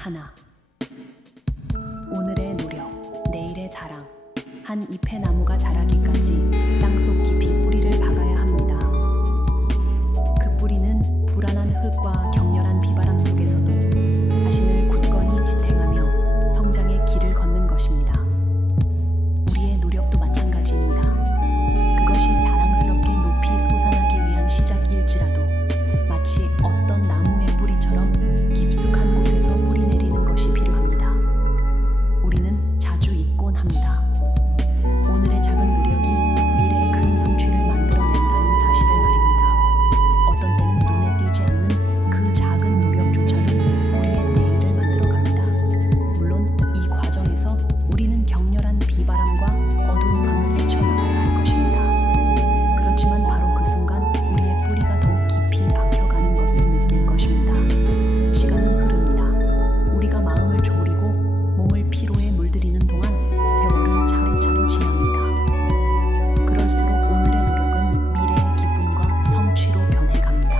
하나. 오늘의 노력, 내일의 자랑. 한 잎의 나무가 자라기까지 땅속 깊이 뿌리를 박아야 합니다. 그 뿌리는 불안한 흙과 격렬한 비바람 속에서도 자신을 굳건히 지탱하며 성장의 길을 걷는 것입니다. 우리의 노력도 마찬가지입니다. 그것이 자랑스럽게 높이 솟아나기 위한 시작일지라도 마치 어떤 나무의 뿌리처럼 깊숙한 곳에서 뿌리 내리는 것이 필요합니다. 우리는 자주 잊곤 합니다. 오늘의 작은 노력이 미래의 큰 성취를 만들어낸다는 사실을 말입니다. 어떤 때는 눈에 띄지 않는 그 작은 노력조차도 우리의 내일을 만들어갑니다. 물론 이 과정에서 우리는 격렬한 비바람과 어두운 밤을 헤쳐나가야 할 것입니다. 그렇지만 바로 그 순간 우리의 뿌리가 더욱 깊이 박혀가는 것을 느낄 것입니다. 시간은 흐릅니다. 우리가 마음을 졸이고 몸을 피로에 물들이는 동안 세월은 차례차례 지납니다. 그럴수록 오늘의 노력은 미래의 기쁨과 성취로 변해갑니다.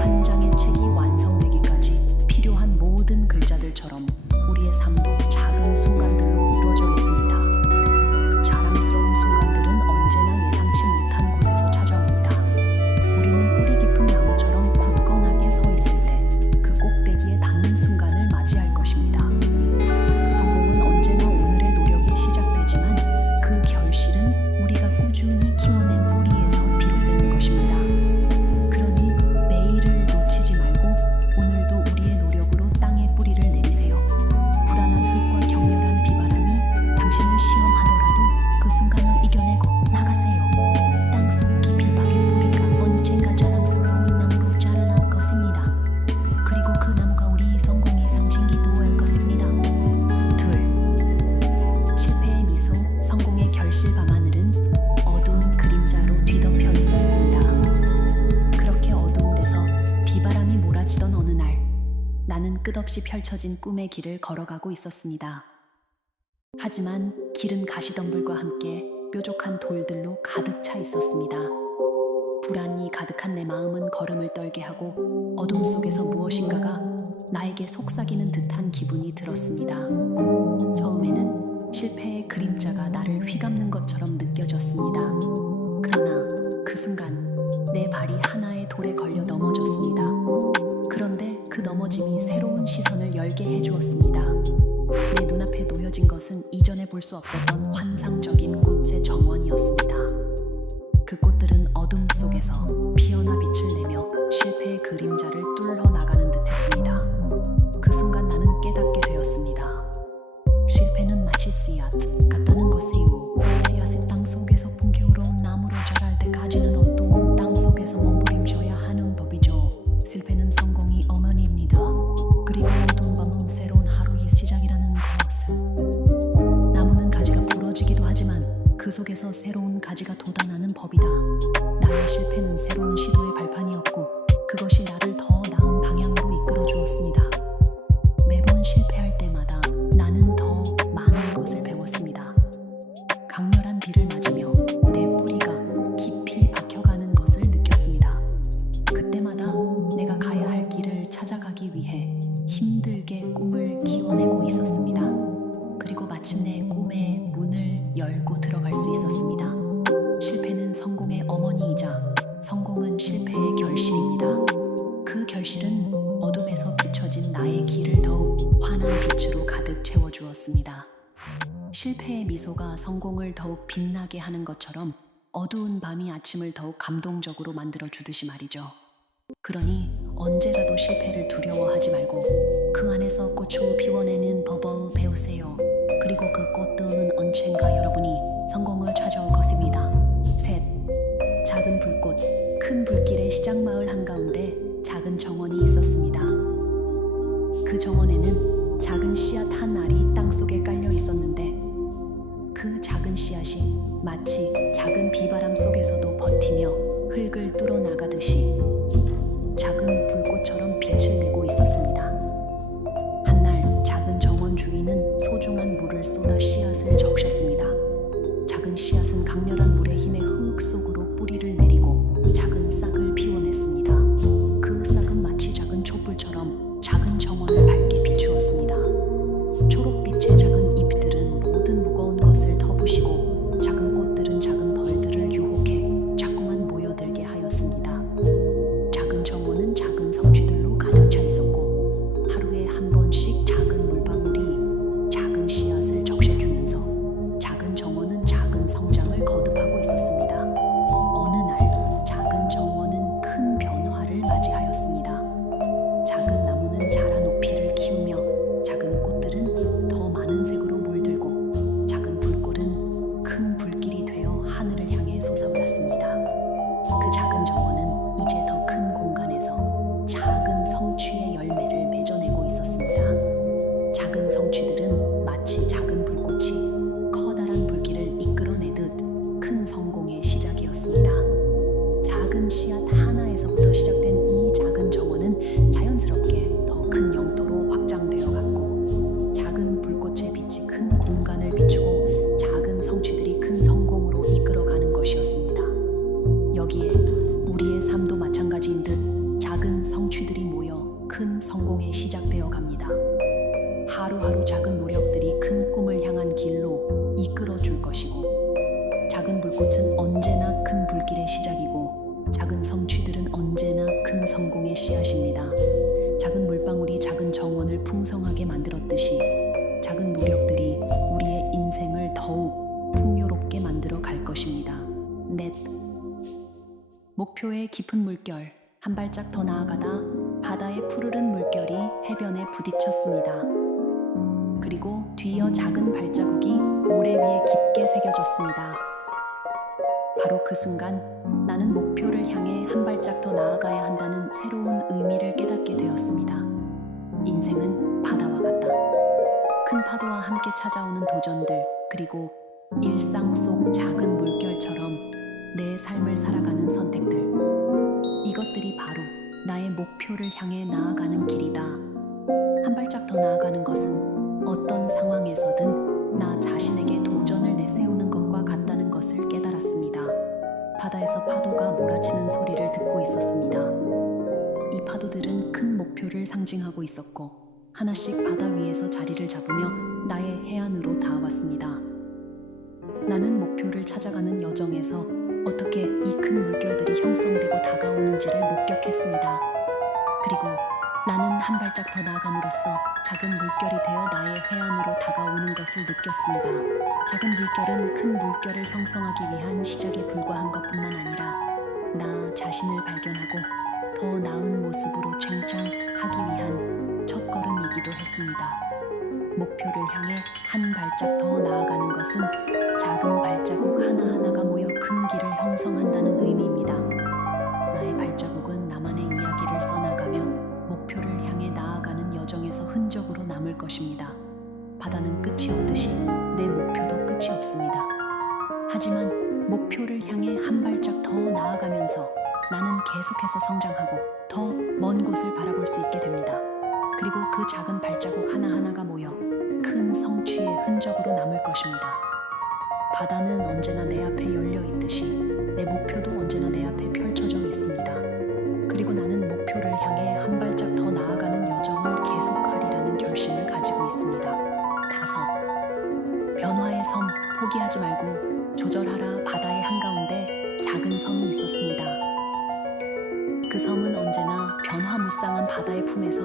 한 장의 책이 완성되기까지 필요한 모든 글자들처럼 우리의 삶도 작은 순간들로 이루어져 있습니다. 자랑스러운 순간들은 언제나 예상치 못한 곳에서 찾아옵니다. 우리는 뿌리 깊은 나무처럼 굳건하게 서 있을 때 그 꼭대기에 닿는 순간을 맞이할 것입니다. 성공은 언제나 오늘의 노력에 시작되지만 그 결실은 우리가 꾸준히 키워낸 뿌리에서 비롯되는 것입니다. 그러니 매일을 놓치지 말고 오늘도 우리의 노력으로 땅에 뿌리를 내리세요. 불안한 흙과 격렬한 비바람이 당신을 시험하더라도 그 순간을 이겨내고 나가세요. 땅속 깊이 박인 뿌리가 언젠가 자랑스러운 나무로 자라날 것입니다. 그리고 그 나무가 우리 성공의 상징이도 될 것입니다. 둘. 실패의 미소, 성공의 결실 밤하늘은 어두운 그림자로 뒤덮여 있었습니다. 그렇게 어두운 데서 비바람이 몰아치던 어느 날, 나는 끝없이 펼쳐진 꿈의 길을 걸어가고 있었습니다. 하지만 길은 가시덤불과 함께 뾰족한 돌들로 가득 차 있었습니다. 불안이 가득한 내 마음은 걸음을 떨게 하고 어둠 속에서 무엇인가가 나에게 속삭이는 듯한 기분이 들었습니다. 처음에는 실패의 그림자가 나를 휘감는 것처럼 느껴졌습니다. 그러나 그 순간 내 발이 하나의 돌에 걸려 넘어졌습니다. 그런데 그 넘어짐이 새로운 시선을 열게 해주었습니다. 내 눈앞에 놓여진 것은 이전에 볼 수 없었던 환상적인 꽃의 정원이었습니다. 그 꽃들은 어둠 속에서 피어나 빛을 내며 실패의 그림자를 뚫어 나가는 듯 했습니다. 그 순간 나는 깨닫게 되었습니다. 실패는 마치 씨앗 같다는 것이요. 씨앗이 땅 속에서 풍요로운 나무로 자랄 때까지는 어두운 땅 속에서 몸부림쳐야 하는 법이죠. 실패는 성공이 어머니입니다. 그리고 어두운 밤은 새로운 하루의 시작이라는 것을. 나무는 가지가 부러지기도 하지만 그 속에서 새로운 가지가 돋아나는 법이다. 나의 실패는 새로운 시도의 발판이었고 그것이 나를 더 나은 방향으로 이끌어 주었습니다. 매번 실패할 때마다 나는 더 많은 것을 배웠습니다. 강렬한 비를 맞으며 내 뿌리가 깊이 박혀가는 것을 느꼈습니다. 그때마다 내가 가야 할 길을 찾아가기 위해 힘들게 꿈을 키워내고 있었습니다. 그리고 마침내 꿈의 문을 열고 들어갈 수 있었습니다. 실패는 성공의 어머니이자 성공은 실패의 결실입니다. 그 결실은 어둠에서 비춰진 나의 길을 더욱 환한 빛으로 가득 채워주었습니다. 실패의 미소가 성공을 더욱 빛나게 하는 것처럼 어두운 밤이 아침을 더욱 감동적으로 만들어주듯이 말이죠. 그러니 언제라도 실패를 두려워하지 말고 그 안에서 꽃을 피워내는 법을 배우세요. 그리고 그 꽃들은 언젠가 여러분이 성공을 찾아올 것입니다. 셋. 작은 불꽃. 큰 불길의 시작 마을 한가운데 작은 정원이 있었습니다. 그 정원에는 작은 씨앗 한 알이 땅속에 깔려 있었는데 그 작은 씨앗이 마치 작은 비바람 속에서도 버티며 흙을 뚫어 나가듯이 작은 불꽃처럼 빛을 내고 있었습니다. 한날 작은 정원 주인은 소중한 물을 쏟아 씨앗을 적셨습니다. 작은 씨앗은 강렬한 물의 힘에 흙 속으로 뿌리를 내리고 작은 싹을 피워냈습니다. 그 싹은 마치 작은 촛불처럼 작은 정원을 밝게 성공의 씨앗입니다. 작은 물방울이 작은 정원을 풍성하게 만들었듯이 작은 노력들이 우리의 인생을 더욱 풍요롭게 만들어 갈 것입니다. 넷. 목표의 깊은 물결. 한 발짝 더 나아가다 바다의 푸르른 물결이 해변에 부딪혔습니다. 그리고 뒤이어 작은 발자국이 모래 위에 깊게 새겨졌습니다. 바로 그 순간 나는 목표를 향해 한 발짝 더 나아가야 한다는 새로운 의미를 깨닫게 되었습니다. 인생은 바다와 같다. 큰 파도와 함께 찾아오는 도전들, 그리고 일상 속 작은 물결처럼 내 삶을 살아가는 선택들. 이것들이 바로 나의 목표를 향해 나아가는 길이다. 한 발짝 더 나아가는 것은 어떤 상황에서든 나 자신에게 도전을 내세우는 것과 같다는 것을 깨달았습니다. 바다에서 파도가 몰아치는 소리를 듣고 있었습니다. 이 파도들은 큰 목표를 상징하고 있었고 하나씩 바다 위에서 자리를 잡으며 나의 해안으로 닿아왔습니다. 나는 목표를 찾아가는 여정에서 어떻게 이 큰 물결들이 형성되고 다가오는지를 목격했습니다. 그리고 나는 한 발짝 더 나아감으로써 작은 물결이 되어 나의 해안으로 다가오는 것을 느꼈습니다. 작은 물결은 큰 물결을 형성하기 위한 시작에 불과한 것뿐만 아니라 나 자신을 발견하고 더 나은 모습으로成长하기 위한 첫걸음이기도 했습니다. 목표를 향해 한 발짝 더 나아가는 것은 작은 발자국 하나하나가 모여 큰 길을 형성한다는 의미입니다. 나의 발자국은 나만의 이야기를 써나가며 목표를 향해 나아가는 여정에서 흔적으로 남을 것입니다. 바다는 끝이 없듯이 내 목표도 끝이 없습니다. 하지만 목표를 향해 한 발짝 더 나아가면서 나는 계속해서 성장하고 더 먼 곳을 바라볼 수 있게 됩니다. 그리고 그 작은 발자국 하나하나가 모여 큰 성취의 흔적으로 남을 것입니다. 바다는 언제나 내 앞에 열려 있듯이 내 목표도 언제나 내 앞에 펼쳐져 있습니다. 그리고 나는 목표를 향해 한 발짝 더 나아가는 여정을 계속하리라는 결심을 가지고 있습니다. 5. 변화의 섬. 포기하지 말고 조절하라. 바다의 한가운데 작은 섬이 있었습니다. 그 섬은 언제나 변화무쌍한 바다의 품에서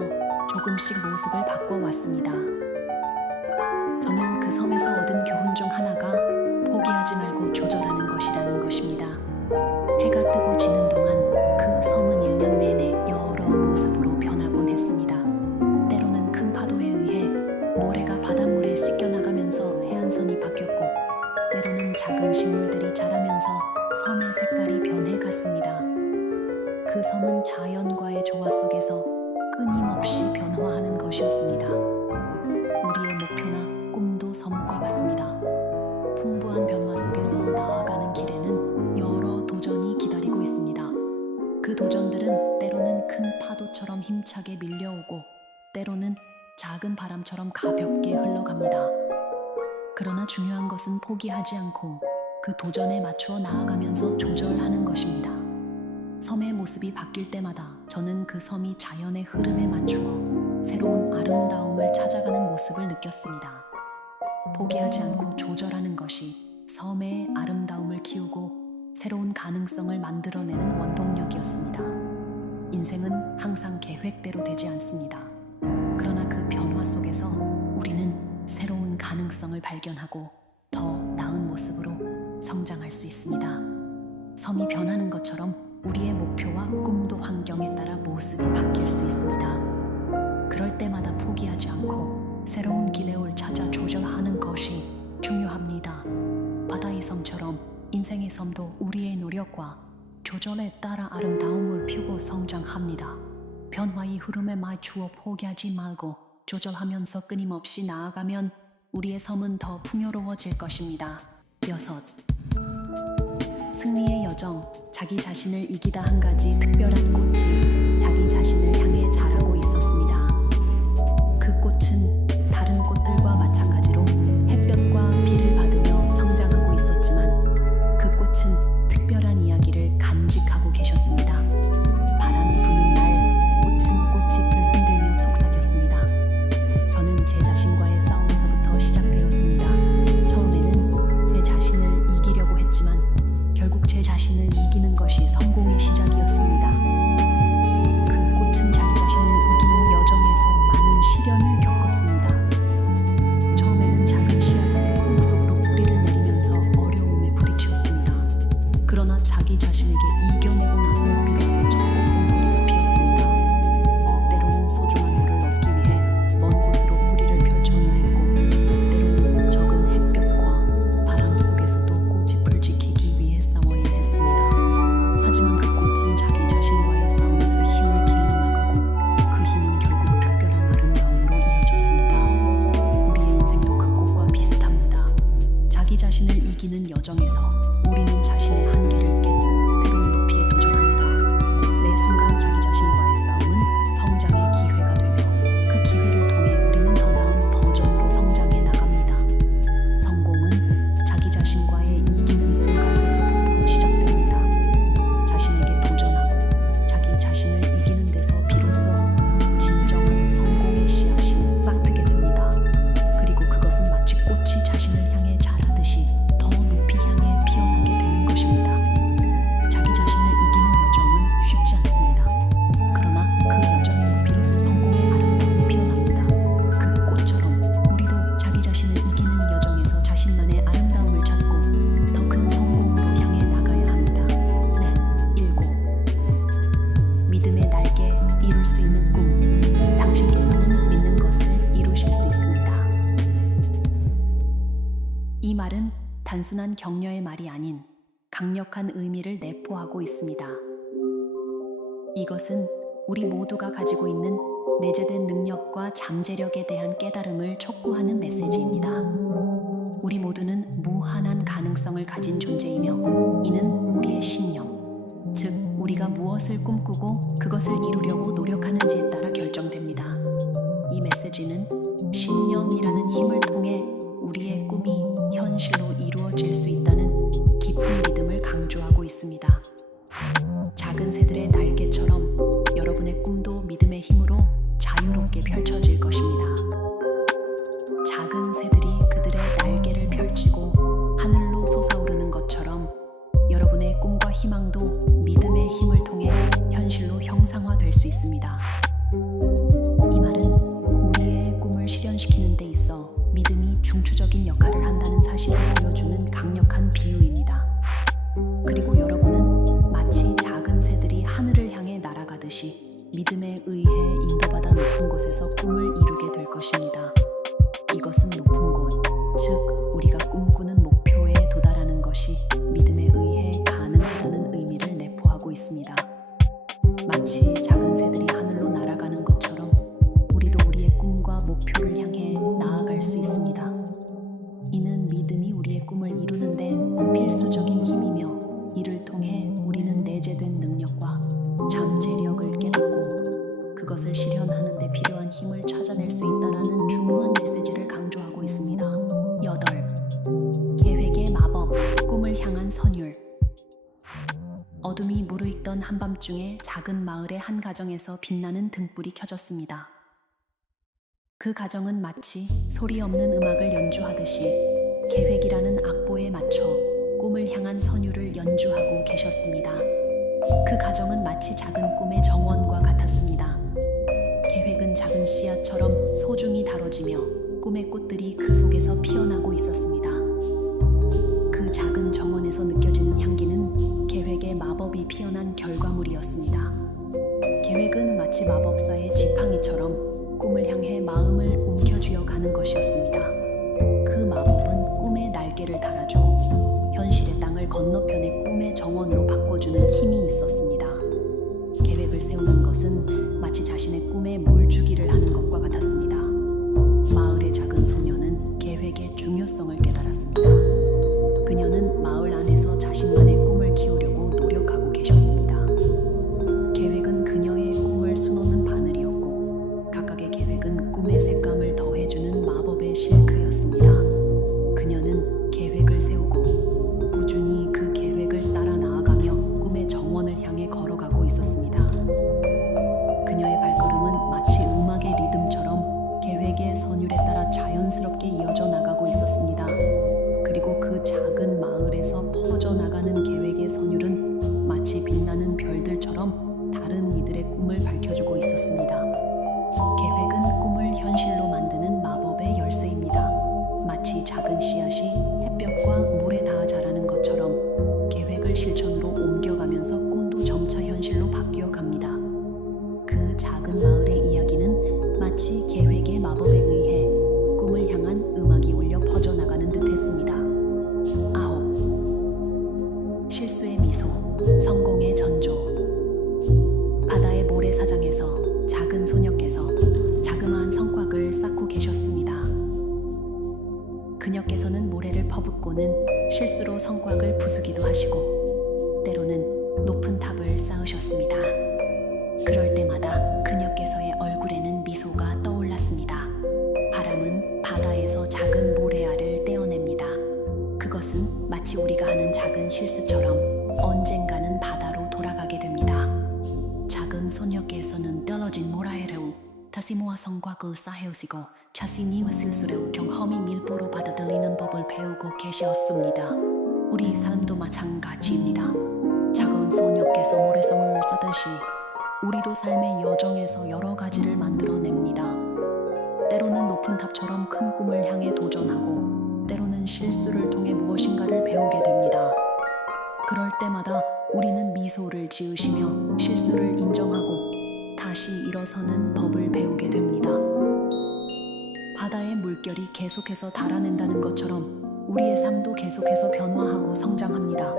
조금씩 모습을 바꿔왔습니다. 저는 그 섬에서 얻은 교훈 중 하나가 포기하지 말고 조절하는 것이라는 것입니다. 해가 뜨고 지는 동안 그 섬은 1년 내내 여러 모습으로 변하곤 했습니다. 때로는 큰 파도에 의해 모래가 바닷물에 씻겨나가면서 해안선이 바뀌었고, 때로는 작은 식물들이 자라면서 섬의 색깔이 변해갔습니다. 그 섬은 자연과의 조화 속에서 끊임없이 변화하는 것이었습니다. 우리의 목표나 꿈도 섬과 같습니다. 풍부한 변화 속에서 나아가는 길에는 여러 도전이 기다리고 있습니다. 그 도전들은 때로는 큰 파도처럼 힘차게 밀려오고 때로는 작은 바람처럼 가볍게 흘러갑니다. 그러나 중요한 것은 포기하지 않고 그 도전에 맞추어 나아가면서 조절하는 것입니다. 섬의 모습이 바뀔 때마다 저는 그 섬이 자연의 흐름에 맞추어 새로운 아름다움을 찾아가는 모습을 느꼈습니다. 포기하지 않고 조절하는 것이 섬의 아름다움을 키우고 새로운 가능성을 만들어내는 원동력이었습니다. 인생은 항상 계획대로 되지 않습니다. 그러나 그 변화 속에서 우리는 새로운 가능성을 발견하고 더 나은 모습으로 성장할 수 있습니다. 섬이 변하는 것처럼 우리의 목표와 꿈도 환경에 따라 모습이 바뀔 수 있습니다. 그럴 때마다 포기하지 않고 새로운 길을 찾아 조절하는 것이 중요합니다. 바다의 섬처럼 인생의 섬도 우리의 노력과 조절에 따라 아름다움을 피우고 성장합니다. 변화의 흐름에 맞추어 포기하지 말고 조절하면서 끊임없이 나아가면 우리의 섬은 더 풍요로워질 것입니다. 6. 승리의 여정. 자기 자신을 이기다. 한 가지 특별한 꽃이 자기 자신을 향해 자라고 있었습니다. 그 꽃은 다른 꽃들과 마찬가지로 햇볕과 비를 받으며 성장하고 있었지만 그 꽃은 특별한 이야기를 간직하고 계셨습니다. 바람이 부는 날 꽃은 꽃잎을 흔들며 속삭였습니다. 저는 제 자신과의 싸움에서부터 시작되었습니다. 처음에는 제 자신을 이기려고 했지만 결국 제 자신을 이기는 것이 성공의 시작이었습니다. 수 있는 꿈, 당신께서는 믿는 것을 이루실 수 있습니다. 이 말은 단순한 격려의 말이 아닌 강력한 의미를 내포하고 있습니다. 이것은 우리 모두가 가지고 있는 내재된 능력과 잠재력에 대한 깨달음을 촉구하는 메시지입니다. 우리 모두는 무한한 가능성을 가진 존재이며 이는 우리의 신념, 즉 우리가 무엇을 꿈꾸고 그것을 이루려고 노력하는지에 따라 결정됩니다. 이 메시지는 신념이라는 힘을 통해 우리의 꿈이 현실로 이루어질 수 있다는 깊은 믿음을 강조하고 있습니다. 작은 새들의 날개처럼 여러분의 꿈도 믿음의 힘으로 자유롭게 펼쳐질 것입니다. 작은 새들이 그들의 날개를 펼치고 하늘로 솟아오르는 것처럼 여러분의 꿈과 희망도 믿음의 힘을 통해 현실로 형상화될 수 있습니다. 이 말은 우리의 꿈을 실현시키는 데 있어 믿음이 중추적인 역할을 한다는 사실을 보여주는 강력한 비유입니다. 그리고 여러분은 마치 작은 새들이 하늘을 향해 날아가듯이 믿음에 의해 인도받아 높은 곳에서 꿈을 이루게 될 것입니다. 이것은 높은 곳, 즉 우리가 꿈꾸는 목표에 도달하는 것이 믿음에 의해 가능하다는 의미를 내포하고 있습니다. 마치 작은 새들이 하늘로 날아가는 것처럼 우리도 우리의 꿈과 목표를 향해 나아갈 수 있습니다. 이는 믿음이 우리의 꿈을 이루는 데 필수적인 힘이며 이를 통해 우리는 내재된 능력과 잠재력을 깨닫고 그것을 실현하는 데 필요한 힘을 찾아낼 수 있다는 중요한 메시지를 강조하고 있습니다. 8. 계획의 마법, 꿈을 향한 선율. 어둠이 무르익던 한밤중에 작은 마을의 한 가정에서 빛나는 등불이 켜졌습니다. 그 가정은 마치 소리 없는 음악을 연주하듯이 계획이라는 악보에 맞춰 꿈을 향한 선율을 연주하고 계셨습니다. 그 가정은 마치 작은 꿈의 정원과 같았습니다. 계획은 작은 씨앗처럼 소중히 다뤄지며 꿈의 꽃들이 그 속에서 피어나고 있었습니다. 그 작은 정원에서 느껴지는 향기는 계획의 마법이 피어난 결과물이었습니다. 계획은 마치 마법사의 지팡이처럼 꿈을 향해 마음을 움켜쥐어 가는 것이었습니다. 그 마법은 꿈의 날개를 달아주고 현실의 땅을 건너편의 꿈의 정원으로 바꿔주는 힘이 있었습니다. 계획을 세우는 것은 마치 자신의 꿈에 물주기를 하는 것과 같았습니다. 마을의 작은 소녀는 계획의 중요성을 깨달았습니다. 그녀는 마을 안에서 자신만의 꿈을 키우려고 노력하고 계셨습니다. 계획은 그녀의 꿈을 수놓는 바늘이었고 각각의 계획은 꿈의 색감을 더해주는 마법의 실크였습니다. 그녀는 계획을 세우고 꾸준히 그 계획을 따라 나아가며 꿈의 정원을 향해 걸어가고 있었습니다. 그녀의 발걸음은 마치 음악의 리듬처럼 계획의 선율에 따라 자연스럽게 이어져 나가고 있었습니다. 그리고 그 작은 마을에서 퍼져나가는 계획의 선율은 마치 빛나는 별들처럼 다른 이들의 꿈을 밝혀주고 있었습니다. 계획은 꿈을 현실로 만드는 마법의 열쇠입니다. 마치 작은 씨앗이 햇볕과 물에 닿아 자라는 것처럼 계획을 실천으로 옮겨가면서 꿈도 점차 현실로 바뀌어 갑니다. 그 작은 마을의 이야기는 마치 계획의 마법에 의해 꿈을 향한 음악이 울려 퍼져나가는 듯 했습니다. 9. 실수의 미소, 성공의 전조. 바다의 모래사장에서 작은 소녀께서 자그마한 성곽을 쌓고 계셨습니다. 그녀께서는 모래를 퍼붓고는 실수로 성곽을 부수기도 하시고 때로는 높은 탑을 쌓으셨습니다. 그럴 때마다 그녀께서의 얼굴에는 미소가 떠올랐습니다. 바람은 바다에서 작은 모래알을 떼어냅니다. 그것은 마치 우리가 하는 작은 실수처럼 언젠가는 바다로 돌아가게 됩니다. 작은 소녀께서는 떨어진 모래알을 다시 모아 성곽을 쌓으시고 자신의 실수를 경험이 밀도로 받아들이는 법을 배우고 계셨습니다. 우리 삶도 마찬가지입니다. 작은 소녀께서 모래성을 쌓듯이 우리도 삶의 여정에서 여러 가지를 만들어냅니다. 때로는 높은 탑처럼 큰 꿈을 향해 도전하고 때로는 실수를 통해 무엇인가를 배우게 됩니다. 그럴 때마다 우리는 미소를 지으시며 실수를 인정하고 다시 일어서는 법을 배우게 됩니다. 바다의 물결이 계속해서 달아낸다는 것처럼 우리의 삶도 계속해서 변화하고 성장합니다.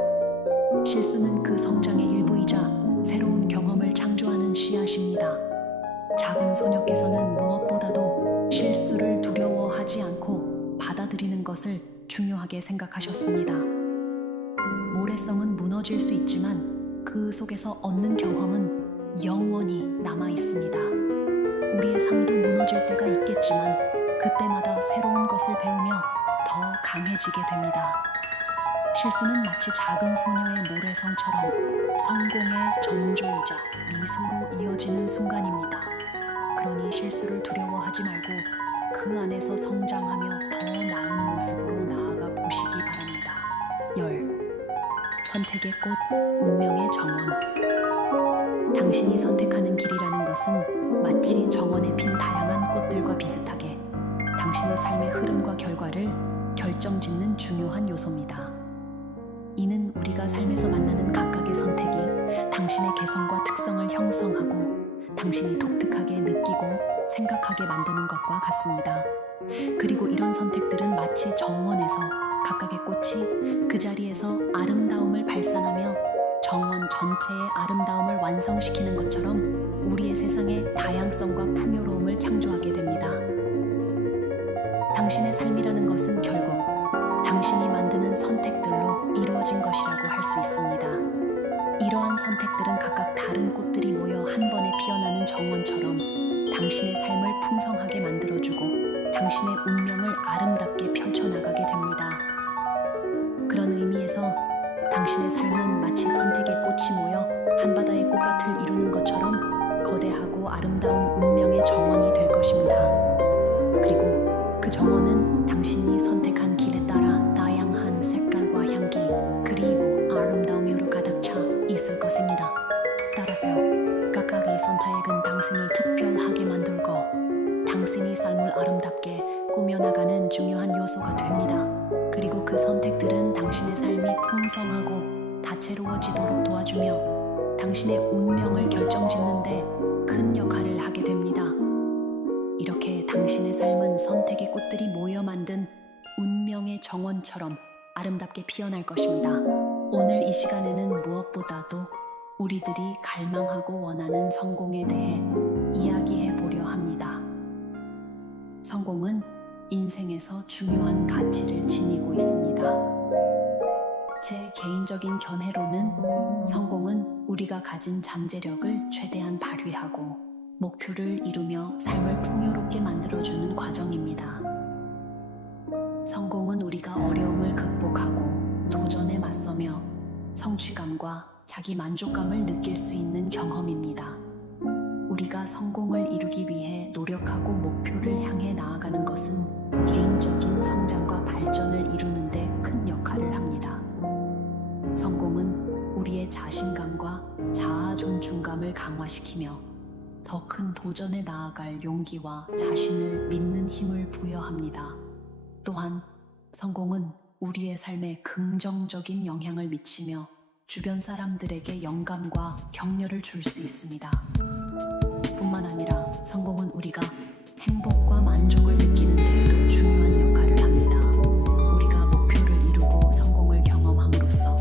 실수는 그 성장의 일부이자 새로운 경험을 창조하는 씨앗입니다. 작은 소녀께서는 무엇보다도 실수를 두려워하지 않고 받아들이는 것을 중요하게 생각하셨습니다. 모래성은 무너질 수 있지만 그 속에서 얻는 경험은 영원히 남아 있습니다. 우리의 삶도 무너질 때가 있겠지만 그때마다 새로운 것을 배우며 더 강해지게 됩니다. 실수는 마치 작은 소녀의 모래성처럼 성공의 전조이자 미소로 이어지는 순간입니다. 그러니 실수를 두려워하지 말고 그 안에서 성장하며 더 나은 모습으로 나아가 보시기 바랍니다. 10. 선택의 꽃, 운명의 정원. 당신이 선택하는 길이라는 것은 마치 정원에 핀 다양한 꽃들과 비슷하게 당신의 삶의 흐름과 결과를 결정짓는 중요한 요소입니다. 이는 우리가 삶에서 만나는 각각의 선택이 당신의 개성과 특성을 형성하고 당신이 독특하게 느끼고 생각하게 만드는 것과 같습니다. 그리고 이런 선택들은 마치 정원에서 각각의 꽃이 그 자리에서 아름다움을 발산하며 정원 전체의 아름다움을 완성시키는 것처럼 우리의 세상에 다양성과 풍요로움을 창조하게 됩니다. 당신의 삶이라는 것은 결국 당신이 만드는 선택들로 이루어진 것이라고 할 수 있습니다. 이러한 선택들은 각각 다른 꽃들이 모여 한 번에 피어나는 정원처럼 당신의 삶을 풍성하게 만들어주고 당신의 운명을 아름답게 펼쳐나가게 됩니다. 그런 의미에서 당신의 삶은 마치 선택의 꽃이 모여 한바다의 꽃밭을 이루는 것처럼 거대하고 아름다운 운명의 정원이 될 것입니다. 그리고 그 정원은 당신이 선택한 길에 따라 다양한 색깔과 향기 그리고 아름다움으로 가득 차 있을 것입니다. 따라서요, 각각의 선택은 당신을 특별하게 만들고 당신이 삶을 아름답게 꾸며나가는 중요한 요소가 됩니다. 그리고 그 선택들은 당신의 삶이 풍성하고 다채로워지도록 도와주며 당신의 운명을 결정짓는 데 큰 역할을 하게 됩니다. 이렇게 당신의 삶은 선택의 꽃들이 모여 만든 운명의 정원처럼 아름답게 피어날 것입니다. 오늘 이 시간에는 무엇보다도 우리들이 갈망하고 원하는 성공에 대해 이야기해 보려 합니다. 성공은 인생에서 중요한 가치를 지니고 있습니다. 제 개인적인 견해로는 성공은 우리가 가진 잠재력을 최대한 발휘하고 목표를 이루며 삶을 풍요롭게 만들어주는 과정입니다. 성공은 우리가 어려움을 극복하고 도전에 맞서며 성취감과 자기 만족감을 느낄 수 있는 경험입니다. 우리가 성공을 이루기 위해 노력하고 목표를 향해 나아가는 것은 개인적인 성장과 발전을 이루는 데 큰 역할을 합니다. 성공은 우리의 자신감과 자아 존중감을 강화시키며 더 큰 도전에 나아갈 용기와 자신을 믿는 힘을 부여합니다. 또한 성공은 우리의 삶에 긍정적인 영향을 미치며 주변 사람들에게 영감과 격려를 줄 수 있습니다. 뿐만 아니라 성공은 우리가 행복과 만족을 느끼는 데에도 중요한 역할을 합니다. 우리가 목표를 이루고 성공을 경험함으로써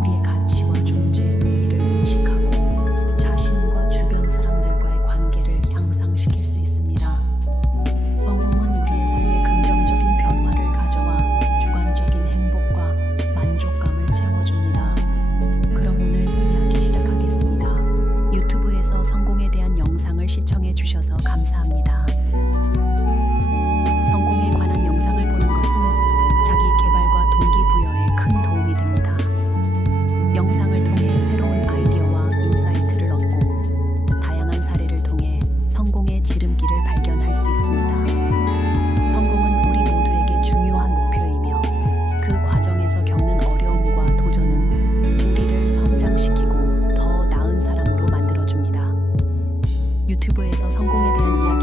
우리의 가치와 존재의 의의를 인식하고 자신과 주변 사람들과의 관계를 향상시킬 수 있습니다. 성공은 우리의 삶에 긍정적인 변화를 가져와 주관적인 행복과 만족감을 채워줍니다. 그럼 오늘 이야기 시작하겠습니다. 유튜브에서 성공에 대한 영상을 시청해 주셔서 감사합니다. 성공에 관한 영상을 보는 것은 자기 개발과 동기부여에 큰 도움이 됩니다. 영상을 통해 새로운 아이디어와 인사이트를 얻고 다양한 사례를 통해 성공의 지름길을 발견할 수 있습니다. 성공은 우리 모두에게 중요한 목표이며 그 과정에서 겪는 어려움과 도전은 우리를 성장시키고 더 나은 사람으로 만들어줍니다. 유튜브에서 성공에 대한 이야기